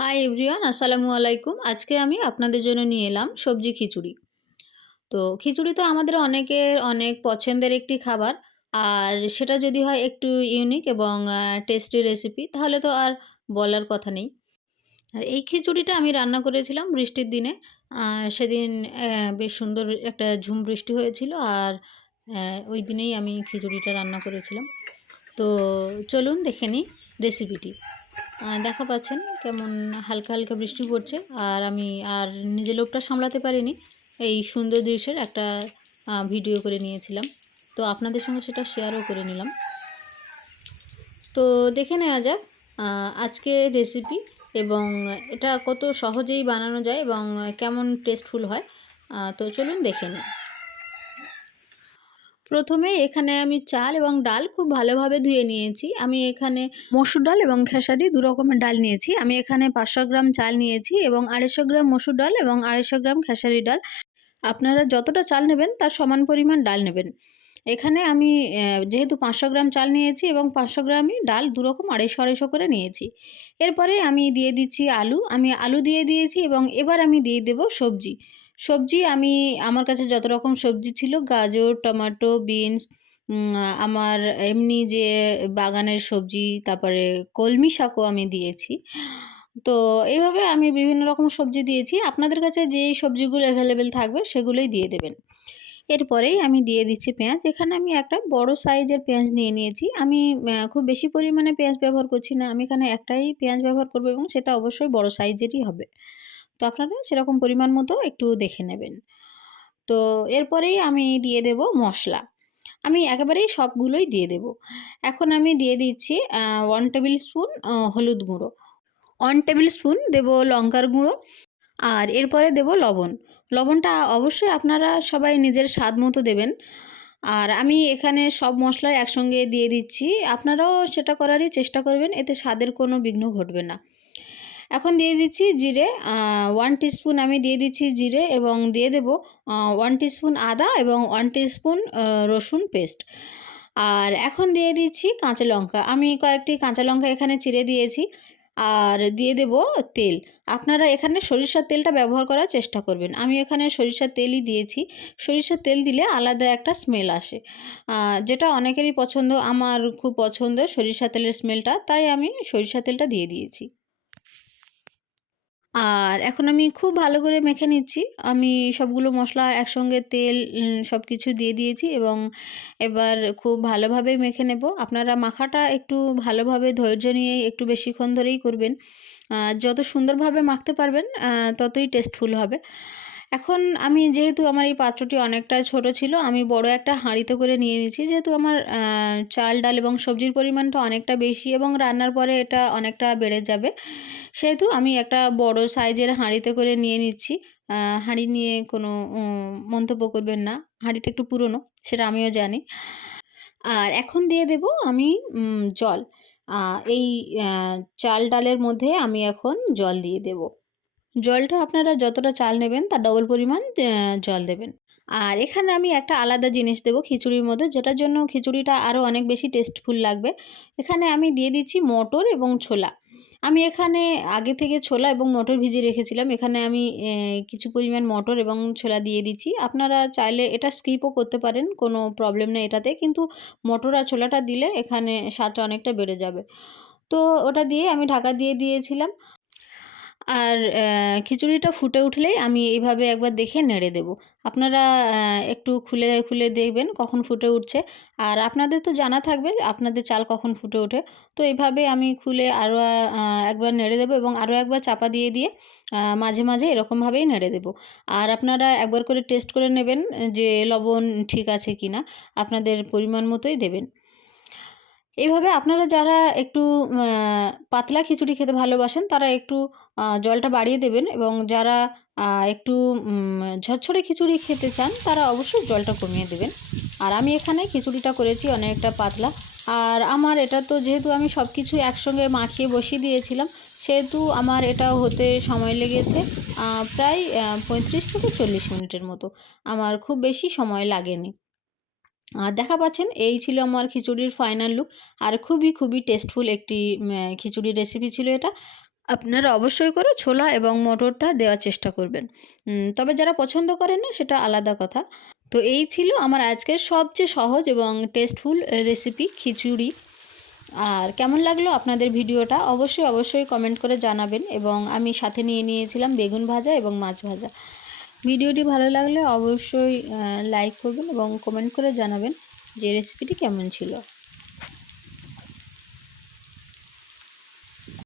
Hi everyone, আসসালামু আলাইকুম। আজকে আমি আপনাদের জন্য নিয়ে এলাম সবজি খিচুড়ি। তো খিচুড়ি তো আমাদের অনেকের অনেক পছন্দের একটি খাবার। আর সেটা যদি হয় একটু ইউনিক এবং টেস্টি রেসিপি, তাহলে তো আর বলার কথা নেই। আর এই খিচুড়িটা আমি রান্না করেছিলাম বৃষ্টির দিনে। সেদিন বেশ সুন্দর একটা ঝুম বৃষ্টি হয়েছিল। আর ওই দিনেই আমি খিচুড়িটা রান্না করেছিলাম। তো চলুন দেখে নিই রেসিপিটি। দেখা পাচ্ছেন কেমন হালকা হালকা বৃষ্টি পড়ছে। আর আমি আর নিজের লোভটা সামলাতে পারিনি, এই সুন্দর দৃশ্যের একটা ভিডিও করে নিয়েছিলাম। তো আপনাদের সঙ্গে সেটা শেয়ারও করে নিলাম। তো দেখে নেওয়া যাক আজকে রেসিপি, এবং এটা কত সহজেই বানানো যায় এবং কেমন টেস্টফুল হয়। তো চলুন দেখে নিই। প্রথমে এখানে আমি চাল এবং ডাল খুব ভালোভাবে ধুয়ে নিয়েছি। আমি এখানে মসুর ডাল এবং খেসারি দু রকমের ডাল নিয়েছি। আমি এখানে 500 গ্রাম চাল নিয়েছি এবং 250 গ্রাম মসুর ডাল এবং 250 গ্রাম খেসারি ডাল। আপনারা যতটা চাল নেবেন তার সমান পরিমাণ ডাল নেবেন। এখানে আমি যেহেতু 500 গ্রাম চাল নিয়েছি এবং 500 গ্রামই ডাল, দু রকম 250-250 করে নিয়েছি। এরপরে আমি দিয়ে দিচ্ছি আলু। আমি আলু দিয়ে দিয়েছি এবং এবার আমি দিয়ে দেব সবজি। সবজি আমি আমার কাছে যত রকম সবজি ছিল, গাজর, টমেটো, বিনস, আমার এমনি যে বাগানের সবজি, তারপরে কলমি শাকও আমি দিয়েছি। তো এইভাবে আমি বিভিন্ন রকম সবজি দিয়েছি। আপনাদের কাছে যেই সবজিগুলো অ্যাভেলেবেল থাকবে সেগুলোই দিয়ে দেবেন। এরপরেই আমি দিয়ে দিচ্ছি পেঁয়াজ। এখানে আমি একটা বড় সাইজের পেঁয়াজ নিয়ে নিয়েছি। আমি খুব বেশি পরিমাণে পেঁয়াজ ব্যবহার করছি না। আমি এখানে একটাই পেঁয়াজ ব্যবহার করব এবং সেটা অবশ্যই বড় সাইজেরই হবে। তো আপনারা সেরকম পরিমাণ মতো একটু দেখে নেবেন। তো এরপরেই আমি দিয়ে দেব মশলা। আমি একেবারেই সবগুলোই দিয়ে দেব। এখন আমি দিয়ে দিচ্ছি 1 টেবিল স্পুন হলুদ গুঁড়ো, 1 টেবিল স্পুন দেব লঙ্কার গুঁড়ো, আর এরপরে দেব লবণ। লবণটা অবশ্যই আপনারা সবাই নিজের স্বাদ মতো দেবেন। আর আমি এখানে সব মশলাই একসঙ্গে দিয়ে দিচ্ছি। আপনারাও সেটা করারই চেষ্টা করবেন, এতে স্বাদের কোনো বিঘ্ন ঘটবে না। এখন দিয়ে দিচ্ছি জিরে, 1 টিস্পুন আমি দিয়ে দিচ্ছি জিরে, এবং দিয়ে দেব 1 টিস্পুন আদা এবং 1 টিস্পুন রসুন পেস্ট। আর এখন দিয়ে দিচ্ছি কাঁচা লঙ্কা। আমি কয়েকটি কাঁচা লঙ্কা এখানে চিড়ে দিয়েছি। আর দিয়ে দেব তেল। আপনারা এখানে সরিষার তেলটা ব্যবহার করার চেষ্টা করবেন। আমি এখানে সরিষার তেলই দিয়েছি। সরিষার তেল দিলে আলাদা একটা স্মেল আসে, যেটা অনেকেরই পছন্দ। আমার খুব পছন্দ সরিষার তেলের স্মেলটা, তাই আমি সরিষার তেলটা দিয়ে দিয়েছি। আর এখন আমি খুব ভালো করে মেখে নিচ্ছি। আমি সবগুলো মশলা একসঙ্গে, তেল, সব কিছু দিয়ে দিয়েছি এবং এবার খুব ভালোভাবে মেখে নেব। আপনারা মাখাটা একটু ভালোভাবে ধৈর্য নিয়ে একটু বেশিক্ষণ ধরেই করবেন। যত সুন্দরভাবে মাখতে পারবেন ততই টেস্টফুল হবে। এখন আমি, যেহেতু আমার এই পাত্রটি অনেকটা ছোট ছিল, আমি বড় একটা হাঁড়িতে করে নিয়ে নিয়েছি। যেহেতু আমার চাল, ডাল এবং সবজির পরিমাণটা অনেকটা বেশি এবং রান্নার পরে এটা অনেকটা বেড়ে যাবে, সেহেতু আমি একটা বড় সাইজের হাঁড়িতে করে নিয়ে নিচ্ছি। হাঁড়ি নিয়ে কোনো মন্তব্য করবেন না। হাঁড়িটা একটু পুরনো, সেটা আমিও জানি। আর এখন দিয়ে দেব আমি জল। এই অ্যা চাল ডালের মধ্যে আমি এখন জল দিয়ে দেব। জলটা আপনারা যতটা চাল নেবেন তার ডবল পরিমাণ জল দেবেন। আর এখানে আমি একটা আলাদা জিনিস দেব খিচুড়ির মধ্যে, যেটার জন্য খিচুড়িটা আরও অনেক বেশি টেস্টফুল লাগবে। এখানে আমি দিয়ে দিচ্ছি মটর এবং ছোলা। আমি এখানে আগে থেকে ছোলা এবং মটর ভিজিয়ে রেখেছিলাম। এখানে আমি কিছু পরিমাণ মটর এবং ছোলা দিয়ে দিচ্ছি। আপনারা চাইলে এটা স্কিপও করতে পারেন, কোনো প্রবলেম নেই এটাতে। কিন্তু মটর আর ছোলাটা দিলে এখানে স্বাদটা অনেকটা বেড়ে যাবে। তো ওটা দিয়ে আমি ঢাকা দিয়ে দিয়েছিলাম। আর খিচুড়িটা ফুটে উঠলেই আমি এইভাবে একবার দেখে নেড়ে দেব। আপনারা একটু খুলে খুলে দেখবেন কখন ফুটে উঠছে। আর আপনাদের তো জানা থাকবে আপনাদের চাল কখন ফুটে ওঠে। তো এইভাবে আমি খুলে আরও একবার নেড়ে দেবো এবং আরও একবার চাপা দিয়ে দিয়ে মাঝে মাঝে এরকমভাবেই নেড়ে দেব। আর আপনারা একবার করে টেস্ট করে নেবেন যে লবণ ঠিক আছে কি না। আপনাদের পরিমাণ মতোই দেবেন। এইভাবে আপনারা যারা একটু পাতলা খিচুড়ি খেতে ভালোবাসেন তারা একটু জলটা বাড়িয়ে দেবেন, এবং যারা একটু ঝরঝরে খিচুড়ি খেতে চান তারা অবশ্যই জলটা কমিয়ে দেবেন। আর আমি এখানে খিচুড়িটা করেছি অনেকটা পাতলা। আর আমার এটা তো, যেহেতু আমি সব কিছু একসঙ্গে মাখিয়ে বসিয়ে দিয়েছিলাম, সেহেতু আমার এটা হতে সময় লেগেছে প্রায় 35 থেকে 40 মিনিটের মতো। আমার খুব বেশি সময় লাগেনি। আর দেখা পাচ্ছেন এই ছিল আমার খিচুড়ির ফাইনাল লুক। আর খুবই টেস্টফুল একটি খিচুড়ির রেসিপি ছিল এটা। আপনারা অবশ্যই করে ছোলা এবং মটরটা দেওয়ার চেষ্টা করবেন। তবে যারা পছন্দ করেন না সেটা আলাদা কথা। তো এই ছিল আমার আজকের সবচেয়ে সহজ এবং টেস্টফুল রেসিপি খিচুড়ি। আর কেমন লাগলো আপনাদের ভিডিওটা অবশ্যই কমেন্ট করে জানাবেন এবং আমি সাথে নিয়ে নিয়েছিলাম বেগুন ভাজা এবং মাছ ভাজা। ভিডিওটি ভালো লাগলে অবশ্যই লাইক করবেন এবং কমেন্ট করে জানাবেন যে রেসিপিটি কেমন ছিল।